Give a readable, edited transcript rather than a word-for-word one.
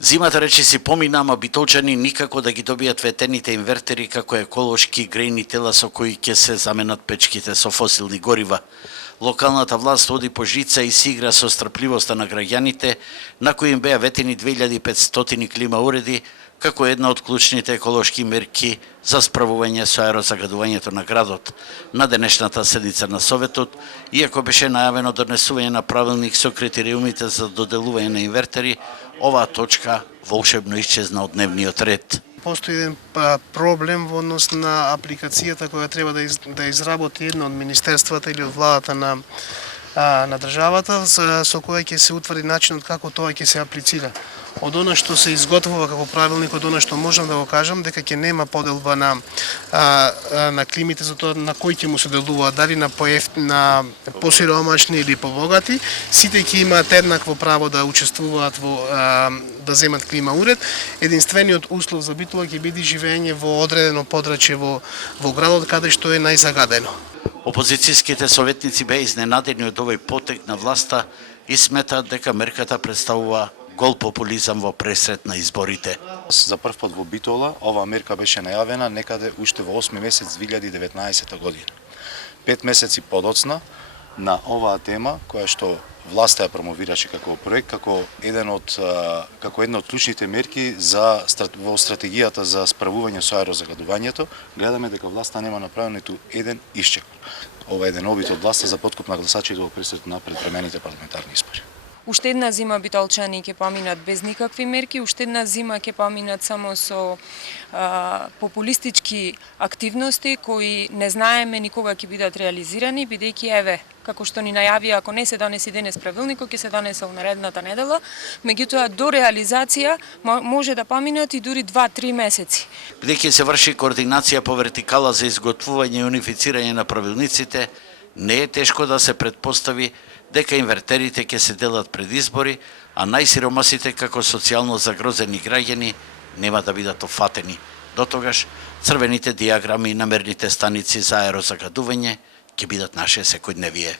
Зимата речиси помина, ама битолчани никако да ги добијат ветените инвертери како еколошки грејни тела со кои ќе се заменат печките со фосилни горива. Локалната власт оди по жица и си игра со страпливоста на граѓаните, на кои им беа ветени 2500 клима уреди, како една од клучните еколошки мерки за справување со аерозагадувањето на градот. На денешната седница на Советот, иако беше најавено донесување на правилник со критериумите за доделување на инвертери, оваа точка волшебно исчезна од дневниот ред. Постои еден проблем во однос на апликацијата која треба да изработи една од министерствата или од владата на државата, со која ќе се утврди начинот како тоа ќе се аплицира. Од она што се изготвува како правилник, од она што можам да го кажам, дека ќе нема поделба на климите за тоа на кој ќе му се делува, дали на посиромашни или побогати, сите ќе имаат еднакво право да учествуваат да земат клима уред. Единствениот услов за битува ќе биде живење во одредено подрачје во градот каде што е најзагадено. Опозицијските советници беа изненадени од овој потек на власта и сметаат дека мерката представува гол популизам во пресрет на изборите. За прв пат во Битола оваа мерка беше најавена некаде уште во 8 месец 2019 година. 5 месеци подоцна на оваа тема која што власта ја промовираше како проект, како една од клучните мерки во стратегијата за справување со аерозагадувањето, гледаме дека власта нема направен ниту еден исчек. Ова е еден обид од власта за подкуп на гласачите во пресрет на предвремените парламентарни избори. Уште една зима битолчани ќе поминат без никакви мерки, уште една зима ќе поминат само со популистички активности кои не знаеме никога ќе бидат реализирани, бидејќи еве, како што ни најавија, ако не се донеси денес правилникот, ќе се донесе наредната недела, меѓутоа до реализација може да поминат и дури 2-3 месеци. Бидејќи се врши координација по вертикала за изготвување и унифицирање на правилниците, не е тешко да се предпостави дека инвертерите ќе се делат пред избори, а најсиромасите како социјално загрозени граѓани нема да бидат офатени. До тогаш, црвените диаграми и намерните станици за аерозагадување ќе бидат наше секојдневие.